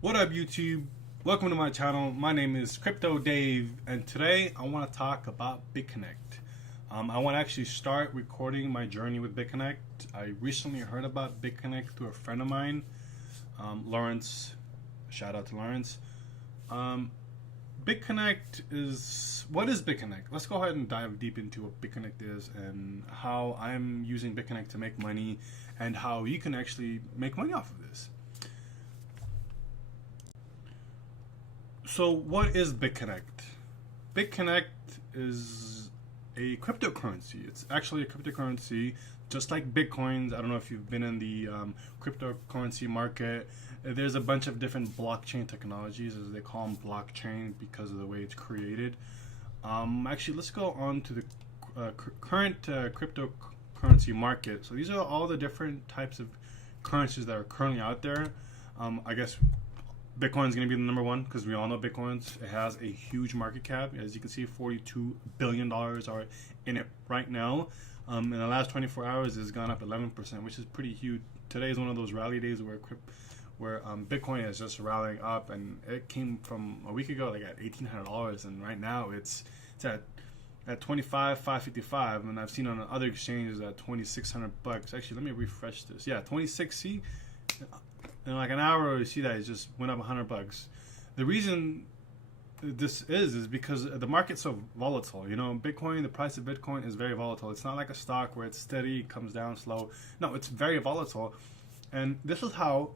What up, YouTube? Welcome to my channel. My name is Crypto Dave, and today I want to talk about Bitconnect. I want to actually start recording my journey with Bitconnect. I recently heard about Bitconnect through a friend of mine, Lawrence. Shout out to Lawrence. Bitconnect is what is Bitconnect? Let's go ahead and dive deep into what Bitconnect is and how I'm using Bitconnect to make money, and how you can actually make money off of this. So what is Bitconnect? Bitconnect is a cryptocurrency. It's actually a cryptocurrency, just like Bitcoins. I don't know if you've been in the cryptocurrency market. There's a bunch of different blockchain technologies, as they call them, blockchain, because of the way it's created. Actually, let's go on to the current cryptocurrency market. So these are all the different types of currencies that are currently out there. I guess Bitcoin is going to be the number one because we all know Bitcoins. It has a huge market cap. As you can see, $42 billion are in it right now. In the last 24 hours, it's gone up 11%, which is pretty huge. Today is one of those rally days where Bitcoin is just rallying up, and it came from a week ago like at $1,800, and right now it's at 555, and I've seen on other exchanges at $2,600. Actually, let me refresh this. Yeah, 26. See. In like an hour, you see that it just went up $100. The reason this is because the market's so volatile. You know, Bitcoin, the price of Bitcoin is very volatile. It's not like a stock where it's steady, it comes down slow. No, it's very volatile, and this is how,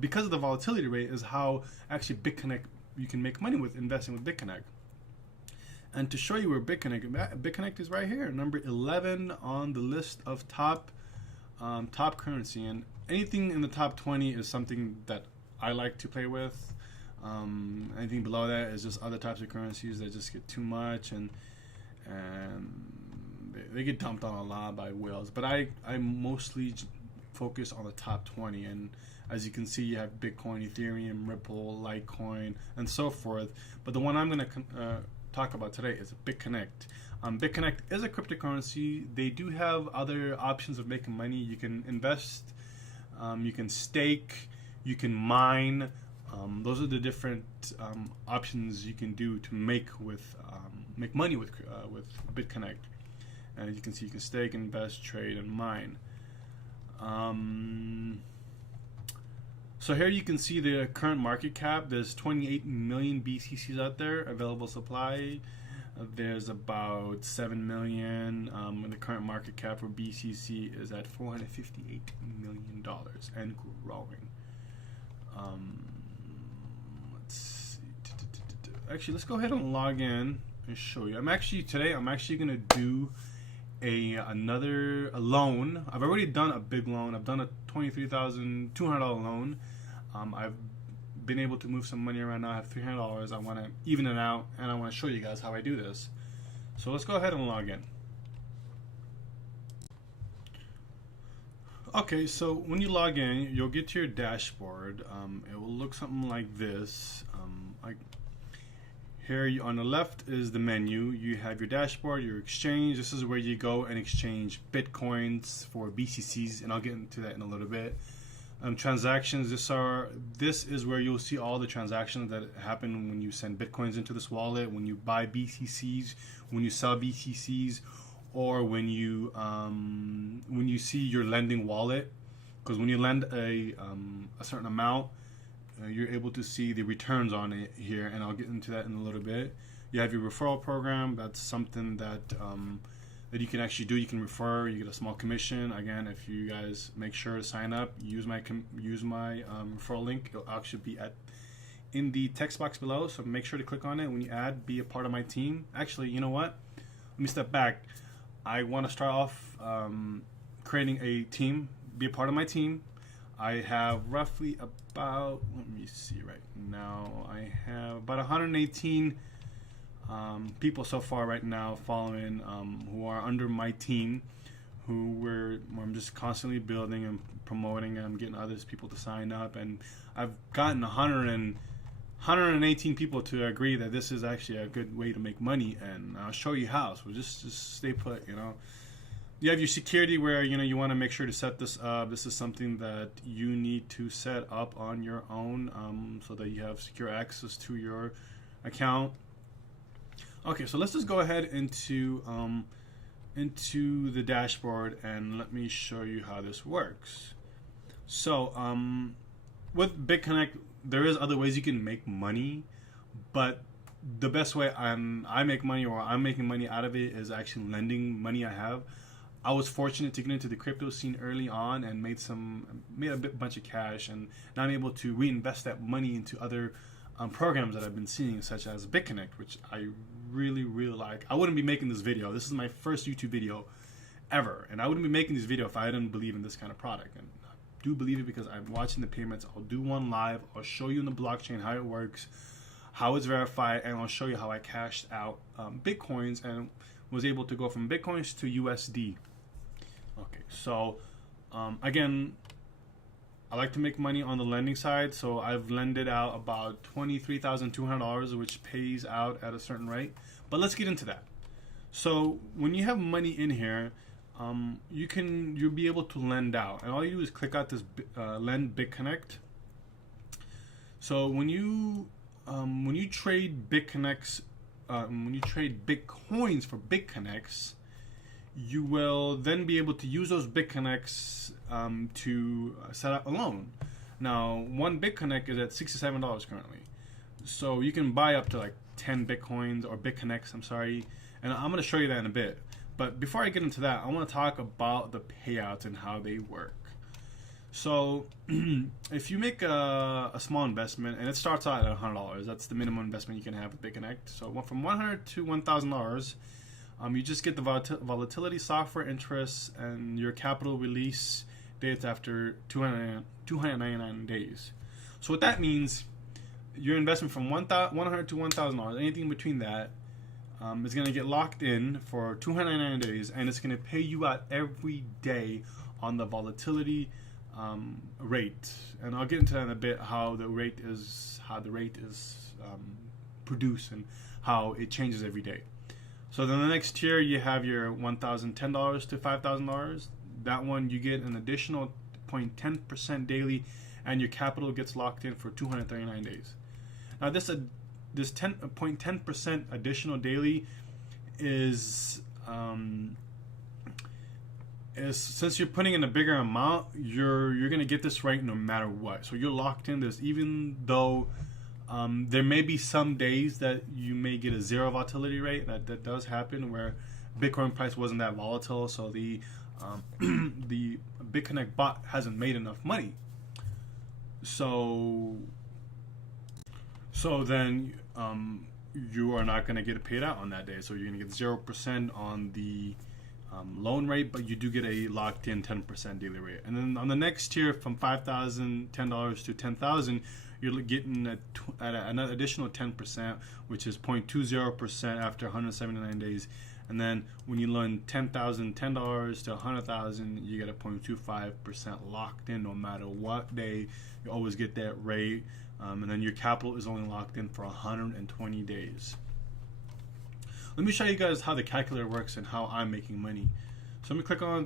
because of the volatility rate, is how actually Bitconnect, you can make money with investing with Bitconnect. And to show you where Bitconnect is right here, number 11 on the list of top currency, and anything in the top 20 is something that I like to play with. Anything below that is just other types of currencies that just get too much, and they get dumped on a lot by whales. But I mostly focus on the top 20, and as you can see, you have Bitcoin, Ethereum, Ripple, Litecoin, and so forth. But the one I'm going to talk about today is Bitconnect. Bitconnect is a cryptocurrency. They do have other options of making money. You can invest, you can stake, you can mine. Those are the different options you can do to make money with Bitconnect. And as you can see, you can stake, invest, trade, and mine. So here you can see the current market cap. There's 28 million BTCs out there, available supply. There's about 7 million. The current market cap for BCC is at $458 million and growing. Let's see. Actually, let's go ahead and log in and show you. I'm actually gonna do another loan. I've already done a big loan. I've done a $23,200 loan. I've been able to move some money around now. I have $300. I want to even it out, and I want to show you guys how I do this. So let's go ahead and log in. Okay, so when you log in, you'll get to your dashboard. It will look something like this. Here on the left is the menu. You have your dashboard, your exchange. This is where you go and exchange Bitcoins for BCCs, and I'll get into that in a little bit. Transactions. This is where you'll see all the transactions that happen when you send Bitcoins into this wallet, when you buy BCCs, when you sell BCCs, or when you see your lending wallet. Because when you lend a certain amount, you're able to see the returns on it here, and I'll get into that in a little bit. You have your referral program. That's something that you can actually do. You can refer. You get a small commission. Again, if you guys make sure to sign up, use my referral link. It'll actually be in the text box below. So make sure to click on it. When you add, be a part of my team. Actually, you know what? Let me step back. I want to start off creating a team. Be a part of my team. I have roughly about, let me see right now, I have about 118 people so far right now following, who are under my team, where I'm just constantly building and promoting, and I'm getting other people to sign up, and I've gotten 118 people to agree that this is actually a good way to make money, and I'll show you how. So just stay put, you know. you have your security where you want to make sure to set this up. This is something that you need to set up on your own, so that you have secure access to your account. Okay, so let's just go ahead into the dashboard and let me show you how this works. So with Bitconnect, there is other ways you can make money, but the best way I make money, or I'm making money out of it, is actually lending money I have. I was fortunate to get into the crypto scene early on and made a bunch of cash, and now I'm able to reinvest that money into other programs that I've been seeing, such as Bitconnect, which I really like. I wouldn't be making this video. This is my first YouTube video ever, and I wouldn't be making this video if I didn't believe in this kind of product. And I do believe it because I'm watching the payments. I'll do one live. I'll show you in the blockchain how it works, how it's verified, and I'll show you how I cashed out Bitcoins and was able to go from Bitcoins to USD. Okay, so again, I like to make money on the lending side, so I've lended out about $23,200, which pays out at a certain rate. But let's get into that. So when you have money in here, you'll be able to lend out, and all you do is click out this lend Bitconnect. So when you trade Bitconnects, when you trade Bitcoins for Bitconnects, you will then be able to use those Bitconnects to set up a loan. Now, one Bitconnect is at $67 currently, so you can buy up to like 10 Bitcoins or Bitconnects. I'm sorry, and I'm going to show you that in a bit. But before I get into that, I want to talk about the payouts and how they work. So, if you make a small investment, and it starts out at $100, that's the minimum investment you can have with Bitconnect. So, from $100 to $1,000. You just get the volatility software interest and your capital release dates after 299 days. So what that means, your investment from $100 to $1,000, anything between that, is going to get locked in for 299 days, and it's going to pay you out every day on the volatility rate. And I'll get into that in a bit, how the rate is produced and how it changes every day. So then the next tier, you have your $1,010 to $5,000. That one, you get an additional 0.10% daily, and your capital gets locked in for 239 days. Now this 0.10% additional daily is since you're putting in a bigger amount, you're gonna get this right no matter what. So you're locked in this, even though there may be some days that you may get a zero volatility rate. That does happen, where Bitcoin price wasn't that volatile, so the the Bitconnect bot hasn't made enough money. So then you are not going to get paid out on that day. So you're going to get 0% on the loan rate, but you do get a locked-in 10% daily rate. And then on the next tier, from $5,010 to $10,000, you're getting an additional 10%, which is 0.20% after 179 days. And then when you loan $10,010 to $100,000, you get a 0.25% locked in no matter what day. You always get that rate. And then your capital is only locked in for 120 days. Let me show you guys how the calculator works and how I'm making money. So let me click on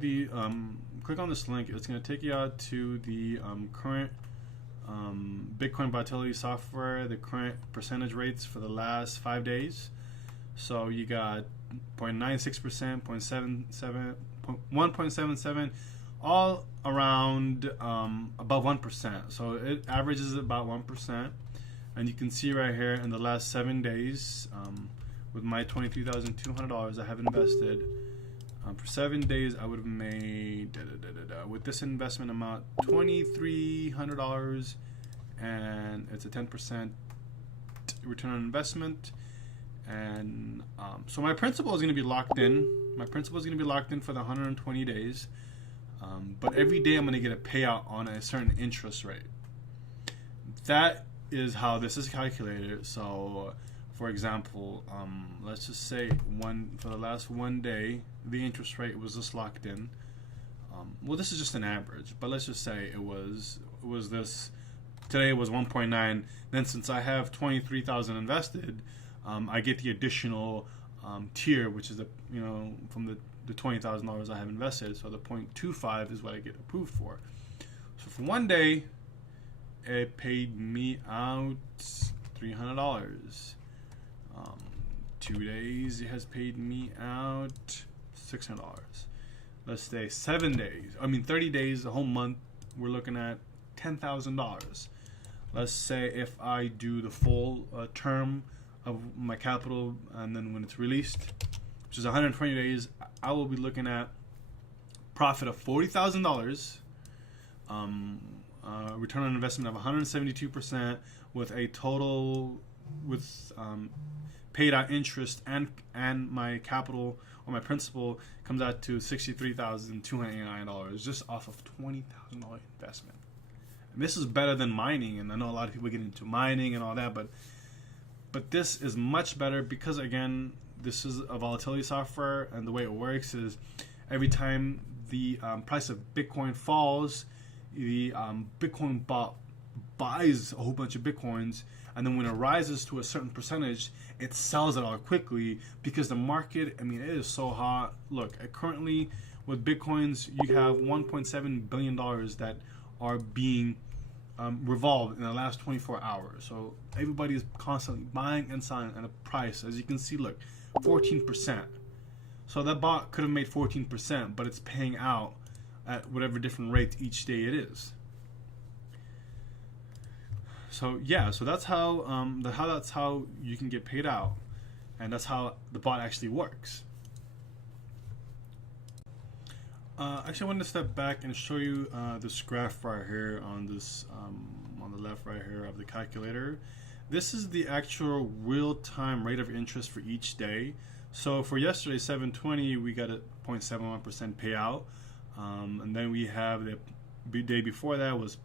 this link. It's going to take you out to the current Bitcoin volatility software, the current percentage rates for the last 5 days. So you got 0.96%, 0.77, 1.77, all around above 1%. So it averages about 1%. And you can see right here in the last 7 days, with my $23,200 I have invested, for 7 days I would have made, with this investment amount, $2,300, and it's a 10% return on investment. And so my principal is going to be locked in. My principal is going to be locked in for the 120 days. But every day I'm going to get a payout on a certain interest rate. That is how this is calculated. So, for example, let's just say for the last 1 day, the interest rate was just locked in. Well, this is just an average, but let's just say it was this. Today it was 1.9. Then since I have 23,000 invested, I get the additional tier, which is from the $20,000 I have invested. So the 0.25 is what I get approved for. So for one day, it paid me out $300. 2 days, it has paid me out $600. Let's say 7 days. 30 days, a whole month, we're looking at $10,000. Let's say if I do the full term of my capital, and then when it's released, which is 120 days, I will be looking at profit of $40,000, return on investment of 172%, with a total with paid out interest and my capital or my principal comes out to $63,289 just off of $20,000 investment. And this is better than mining, and I know a lot of people get into mining and all that, but this is much better because, again, this is a volatility software, and the way it works is every time the price of Bitcoin falls, the Bitcoin bot buys a whole bunch of Bitcoins, and then when it rises to a certain percentage, it sells it all quickly because the market, it is so hot. Look, currently with Bitcoins, you have $1.7 billion that are being revolved in the last 24 hours. So everybody is constantly buying and selling at a price. As you can see, look, 14%. So that bot could have made 14%, but it's paying out at whatever different rate each day it is. So yeah, so that's how that's how you can get paid out, and that's how the bot actually works. Actually, I wanted to step back and show you this graph right here on this on the left right here of the calculator. This is the actual real-time rate of interest for each day. So for yesterday, 7/20, we got a 0.71% payout, and then we have the day before that was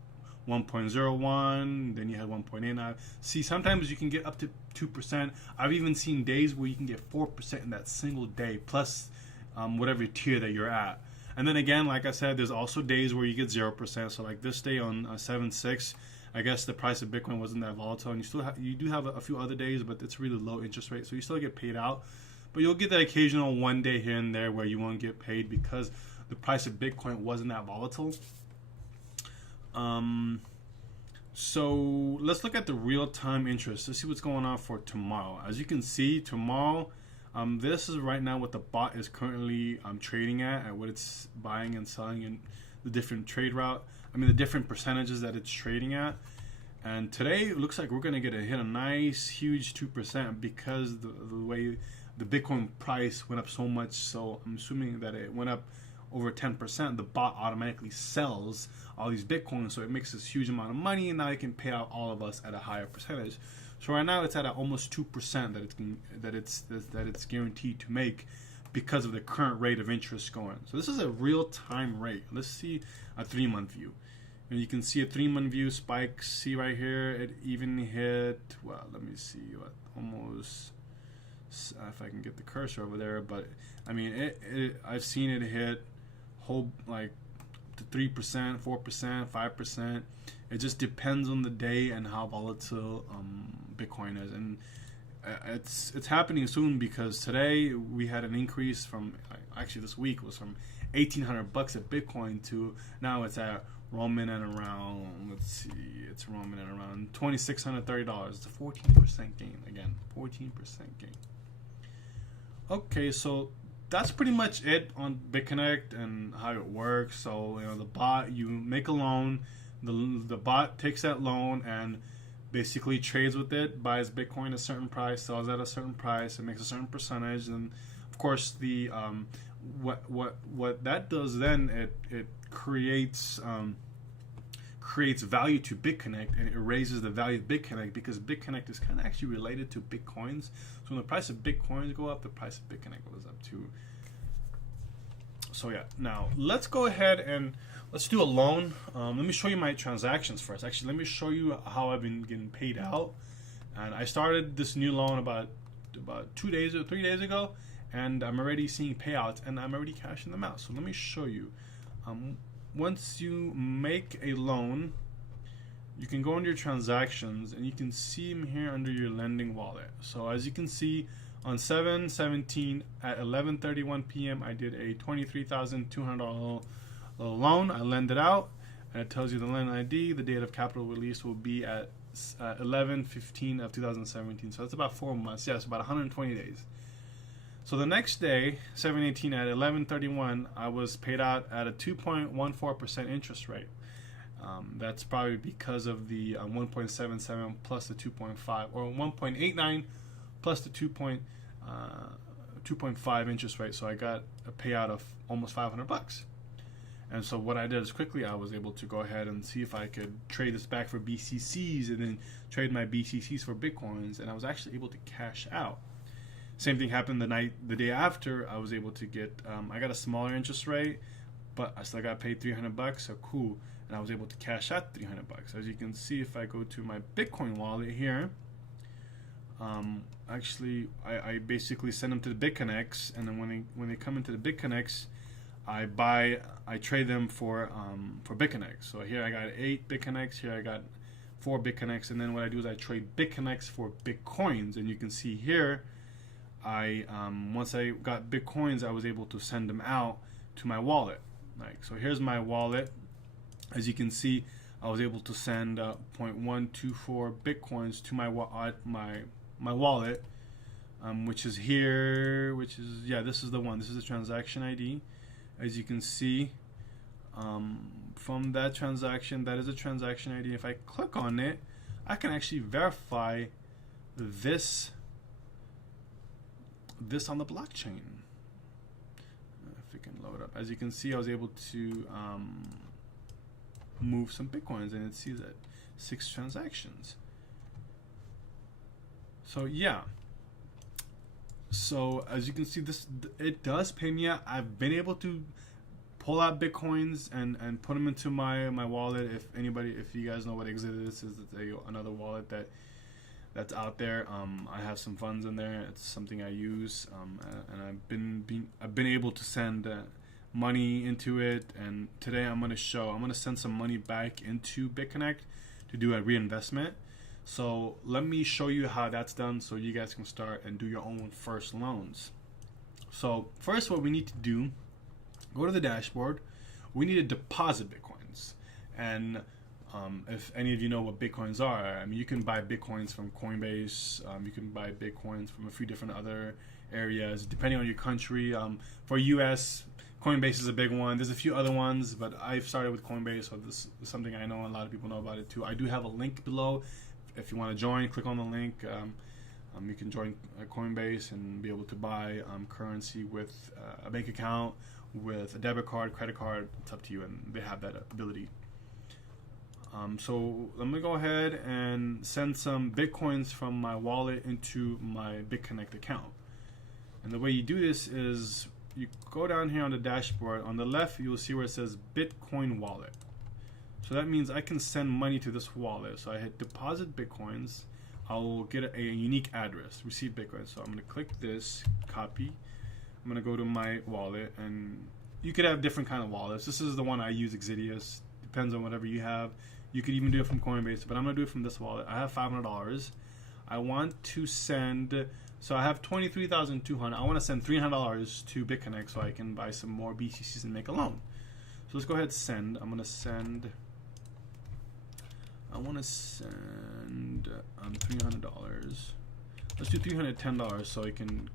1.01, then you had 1.89. See, sometimes you can get up to 2%. I've even seen days where you can get 4% in that single day, plus whatever tier that you're at. And then again, like I said, there's also days where you get 0%. So like this day on 7/6, I guess the price of Bitcoin wasn't that volatile, and you do have a few other days, but it's really low interest rate, so you still get paid out. But you'll get that occasional one day here and there where you won't get paid because the price of Bitcoin wasn't that volatile. So let's look at the real-time interest. Let's see what's going on for tomorrow. As you can see, tomorrow, this is right now what the bot is currently trading at what it's buying and selling in the different trade route. The different percentages that it's trading at. And today it looks like we're going to hit a nice, huge 2% because the way the Bitcoin price went up so much. So I'm assuming that it went up over 10%, the bot automatically sells all these Bitcoins, so it makes this huge amount of money, and now it can pay out all of us at a higher percentage. So right now it's at almost 2% that it's guaranteed to make because of the current rate of interest going. So this is a real-time rate. Let's see a 3-month view, and you can see a 3-month view spike. See right here, it even hit. Well, let me see what almost. If I can get the cursor over there, but I've seen it hit whole like to 3%, 4%, 5%. It just depends on the day and how volatile Bitcoin is, and it's happening soon because today we had an increase from actually this week was from $1,800 at Bitcoin to now it's at roaming at around, let's see, it's roaming at around $2,630. It's a 14% gain again, 14% gain. Okay, so that's pretty much it on Bitconnect and how it works. So the bot, you make a loan, the bot takes that loan and basically trades with it, buys Bitcoin at a certain price, sells at a certain price, and makes a certain percentage. And of course, the what that does then, it creates value to Bitconnect, and it raises the value of Bitconnect because Bitconnect is kind of actually related to Bitcoins. So when the price of Bitcoins go up, the price of Bitconnect goes up too. So yeah, now let's go ahead and let's do a loan. Let me show you my transactions first. Actually, let me show you how I've been getting paid out. And I started this new loan about 2 days or 3 days ago, and I'm already seeing payouts, and I'm already cashing them out. So let me show you. Once you make a loan, you can go into your transactions and you can see them here under your lending wallet. So as you can see, On 7/17 at 11:31 p.m., I did a $23,200 loan. I lend it out, and it tells you the loan ID. The date of capital release will be at 11/15 of 2017. So that's about 4 months. Yes, about 120 days. So the next day, 7/18 at 11:31, I was paid out at a 2.14% interest rate. That's probably because of the 1.77 plus the 2.5, or 1.89 plus the 2.5 interest rate. So I got a payout of almost $500. And so what I did is quickly I was able to go ahead and see if I could trade this back for BCCs and then trade my BCCs for Bitcoins, and I was actually able to cash out. Same thing happened the day after. I was able to get, I got a smaller interest rate, but I still got paid $300, so cool. And I was able to cash out $300. As you can see, if I go to my Bitcoin wallet here, actually, I basically send them to the Bitconnects, and then when they come into the Bitconnects, I trade them for Bitconnects. So here I got 8 Bitconnects, here I got 4 Bitconnects, and then what I do is I trade Bitconnects for Bitcoins, and you can see here, once I got Bitcoins, I was able to send them out to my wallet. Like, so here's my wallet. As you can see, I was able to send 0.124 Bitcoins to my wallet, which is here, this is the one. This is the transaction ID. As you can see, from that transaction, that is a transaction ID. If I click on it, I can actually verify this on the blockchain. If we can load up. As you can see, I was able to move some Bitcoins, and it sees that 6 transactions. So yeah. So as you can see, it does pay me out. I've been able to pull out Bitcoins and put them into my wallet. If you guys know what Exit is, it's another wallet that's out there. I have some funds in there. It's something I use, and I've been able to send money into it. And today I'm gonna send some money back into Bitconnect to do a reinvestment. So let me show you how that's done, so you guys can start and do your own first loans. So first, what we need to do, go to the dashboard. We need to deposit Bitcoins, and if any of you know what Bitcoins are, I mean, you can buy Bitcoins from Coinbase. You can buy Bitcoins from a few different other areas, depending on your country. For US, Coinbase is a big one. There's a few other ones, but I've started with Coinbase, so this is something I know, and a lot of people know about it too. I do have a link below. If you want to join, click on the link. You can join Coinbase and be able to buy currency with a bank account, with a debit card, credit card. It's up to you, and they have that ability. So let me go ahead and send some Bitcoins from my wallet into my Bitconnect account. And the way you do this is you go down here on the dashboard. On the left, you'll see where it says Bitcoin wallet. So that means I can send money to this wallet. So I hit deposit Bitcoins. I'll get a unique address, receive Bitcoin. So I'm going to click this, copy. I'm going to go to my wallet, and you could have different kind of wallets. This is the one I use, Exidius. Depends on whatever you have. You could even do it from Coinbase, but I'm going to do it from this wallet. I have $500. I want to send, so I have $23,200. I want to send $300 to Bitconnect so I can buy some more BCCs and make a loan. So let's go ahead and send. I want to send $300. Let's do $310 so I can,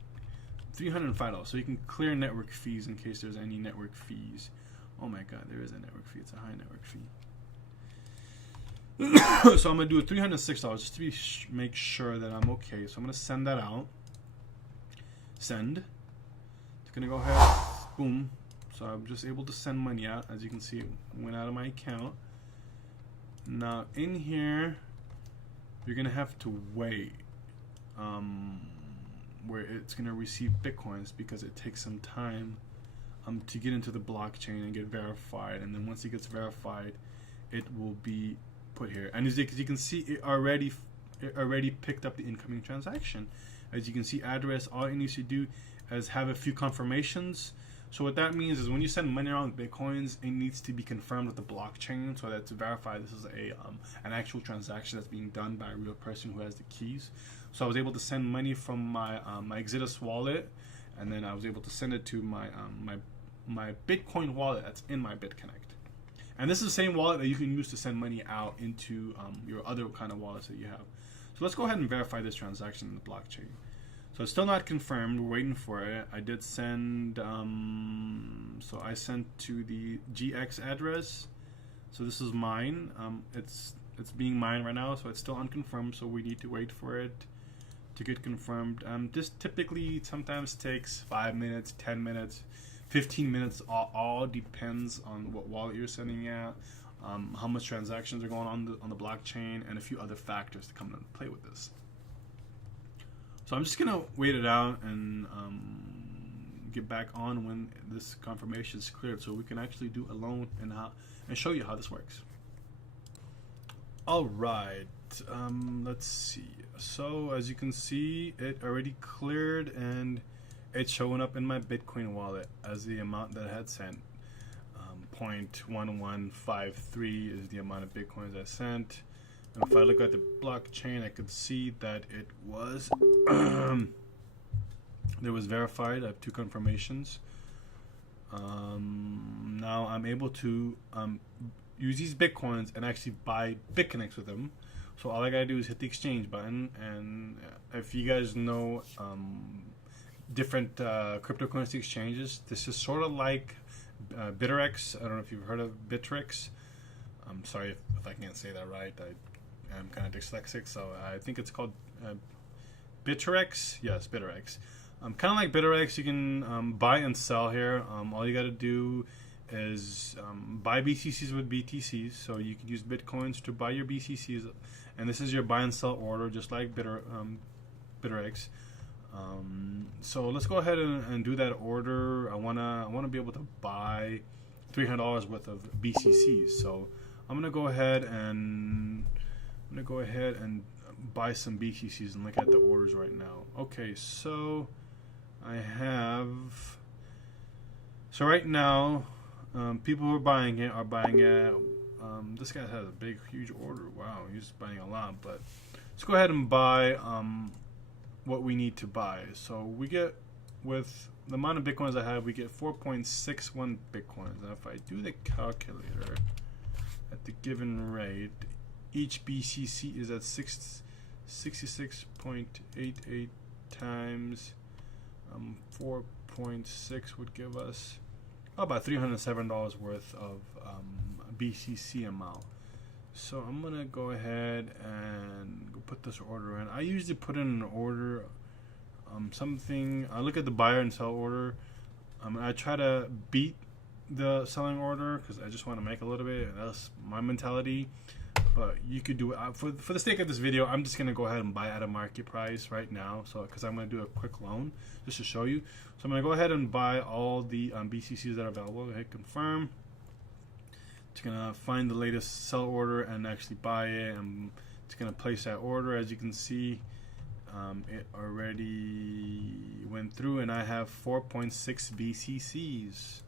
$305 so you can clear network fees in case there's any network fees. Oh my God, there is a network fee. It's a high network fee. So I'm gonna do a $306 just to make sure that I'm okay. So I'm gonna send that out. Send. It's gonna go ahead. Boom. So I'm just able to send money out. As you can see, it went out of my account. Now in here, you're gonna have to wait where it's gonna receive Bitcoins, because it takes some time to get into the blockchain and get verified. And then once it gets verified, it will be put here. And as you can see, it already picked up the incoming transaction. As you can see, address, all it needs to do is have a few confirmations So what that means is when you send money around Bitcoins, it needs to be confirmed with the blockchain, so that to verify this is an actual transaction that's being done by a real person who has the keys. So I was able to send money from my my Exodus wallet, and then I was able to send it to my Bitcoin wallet that's in my Bitconnect. And this is the same wallet that you can use to send money out into your other kind of wallets that you have. So let's go ahead and verify this transaction in the blockchain. So it's still not confirmed. We're waiting for it. I did send, so I sent to the GX address. So this is mine. It's being mined right now, so it's still unconfirmed. So we need to wait for it to get confirmed. This typically sometimes takes 5 minutes, 10 minutes, 15 minutes. All depends on what wallet you're sending at, how much transactions are going on the blockchain, and a few other factors to come into play with this. So I'm just gonna wait it out and get back on when this confirmation is cleared, so we can actually do a loan and show you how this works. All right, let's see. So as you can see, it already cleared and it's showing up in my Bitcoin wallet as the amount that I had sent. 0.1153 is the amount of Bitcoins I sent. And if I look at the blockchain, I could see that it was there was verified. I have 2 confirmations. Now I'm able to use these Bitcoins and actually buy Bitconnects with them. So all I gotta do is hit the exchange button, and if you guys know different cryptocurrency exchanges, this is sort of like Bitrex. I don't know if you've heard of Bitrex. I'm sorry if I can't say that right. I'm kind of dyslexic, so I think it's called Bitrex. Yes, Bitrex. Kind of like Bitrex, you can buy and sell here. All you got to do is buy BCCs with BTCs, so you can use Bitcoins to buy your BCCs, and this is your buy and sell order, just like Bitrex. So let's go ahead and do that order. I wanna be able to buy $300 worth of BCCs. So I'm gonna go ahead and buy some BCCs and look at the orders right now. Okay, so right now, people who are buying it this guy has a big, huge order. Wow, he's buying a lot. But let's go ahead and buy what we need to buy. So we get, with the amount of Bitcoins I have, we get 4.61 Bitcoins. And if I do the calculator at the given rate, each BCC is at 66.88 times 4.6 would give us about $307 worth of BCC amount. So I'm gonna go ahead and put this order in. I usually put in an order, something. I look at the buyer and sell order. I try to beat the selling order because I just want to make a little bit. That's my mentality. But you could do it for the sake of this video. I'm just gonna go ahead and buy at a market price right now. So because I'm gonna do a quick loan just to show you. So I'm gonna go ahead and buy all the BCCs that are available. Hit confirm. It's gonna find the latest sell order and actually buy it. And it's gonna place that order. As you can see, it already went through, and I have 4.6 BCCs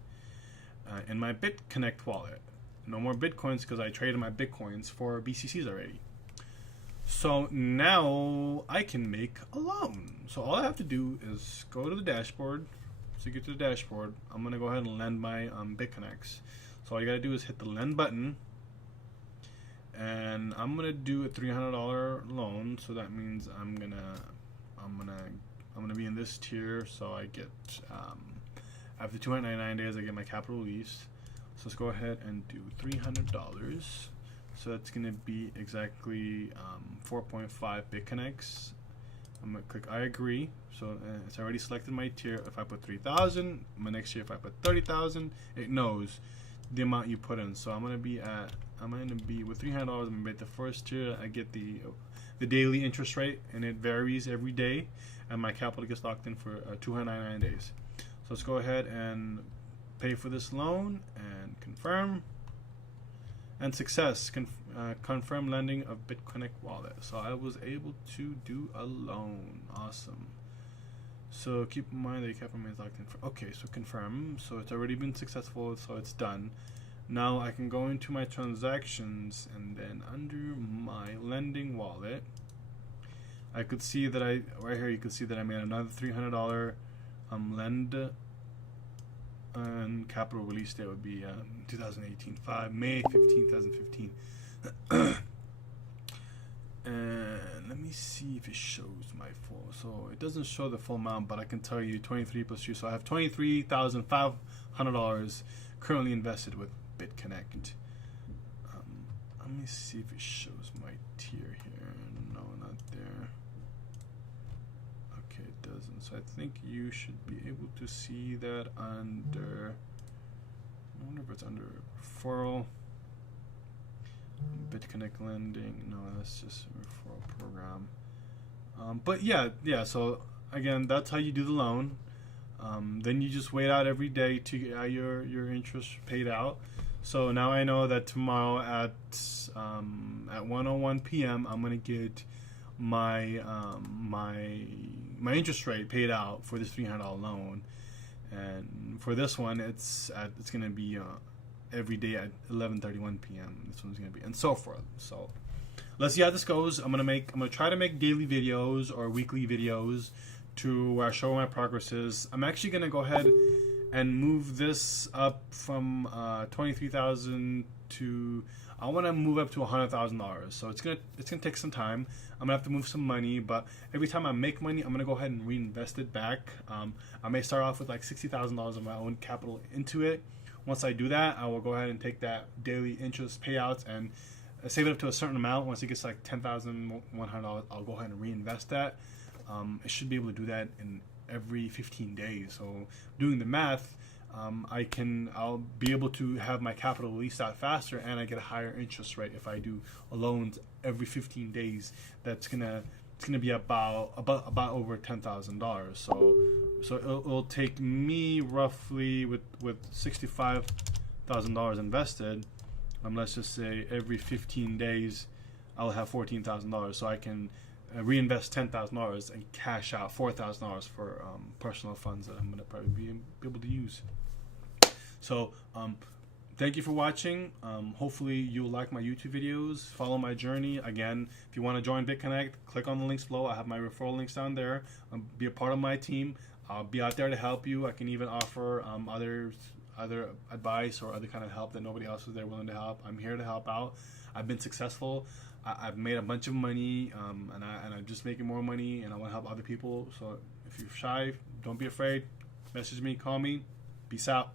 in my Bitconnect wallet. No more Bitcoins because I traded my Bitcoins for BCCs already. So now I can make a loan. So all I have to do is go to the dashboard. So you get to the dashboard. I'm going to go ahead and lend my Bitconnects. So all you got to do is hit the lend button. And I'm going to do a $300 loan. So that means I'm going to be in this tier. So I get, after 299 days, I get my capital release. So let's go ahead and do $300. So that's going to be exactly 4.5 Bitconnects. I'm going to click I agree. So it's already selected my tier. If I put 3,000, my next tier, if I put 30,000, it knows the amount you put in. So I'm going to be with $300. I'm going to be at the first tier. I get the daily interest rate, and it varies every day. And my capital gets locked in for 299 days. So let's go ahead and pay for this loan and confirm, and success. Confirm lending of Bitconnect wallet. So I was able to do a loan. Awesome. So keep in mind that your capital remains locked in. Okay, so confirm. So it's already been successful, so it's done. Now I can go into my transactions, and then under my lending wallet, I could see that right here you can see that I made another $300 lend, and capital release date would be 2018 May 15, 2015. And let me see if it shows my full. So it doesn't show the full amount, but I can tell you 23 plus 2. So I have $23,500 currently invested with Bitconnect. Let me see if it shows my tier here. No, not there. Okay, it doesn't. So I think you should be able to see that under. I wonder if it's under referral. Bitconnect lending. No, that's just a referral program. But yeah. So again, that's how you do the loan. Then you just wait out every day to get your interest paid out. So now I know that tomorrow at 1:01 p.m. I'm gonna get my my interest rate paid out for this $300 loan, and for this one it's gonna be every day at 11:31 p.m. This one's gonna be, and so forth. So let's see how this goes. I'm gonna try to make daily videos or weekly videos to where I show my progress is. I'm actually gonna go ahead and move this up from 23,000 to, I want to move up to $100,000. So it's gonna take some time. I'm gonna have to move some money, but every time I make money, I'm gonna go ahead and reinvest it back. I may start off with like $60,000 of my own capital into it. Once I do that, I will go ahead and take that daily interest payouts and save it up to a certain amount. Once it gets like $10,100, I'll go ahead and reinvest that. I should be able to do that in every 15 days. So doing the math, I'll be able to have my capital released out faster, and I get a higher interest rate if I do loans every 15 days. It's gonna be about over $10,000. So it'll take me roughly with $65,000 invested. Let's just say every 15 days I'll have $14,000. So I can reinvest $10,000 and cash out $4,000 for personal funds that I'm gonna probably be able to use. So thank you for watching. Hopefully you'll like my YouTube videos. Follow my journey. Again, if you want to join BitConnect, click on the links below. I have my referral links down there. Be a part of my team. I'll be out there to help you. I can even offer other advice or other kind of help that nobody else is there willing to help. I'm here to help out. I've been successful. I've made a bunch of money, and I'm just making more money, and I want to help other people. So if you're shy, don't be afraid. Message me, call me. Peace out.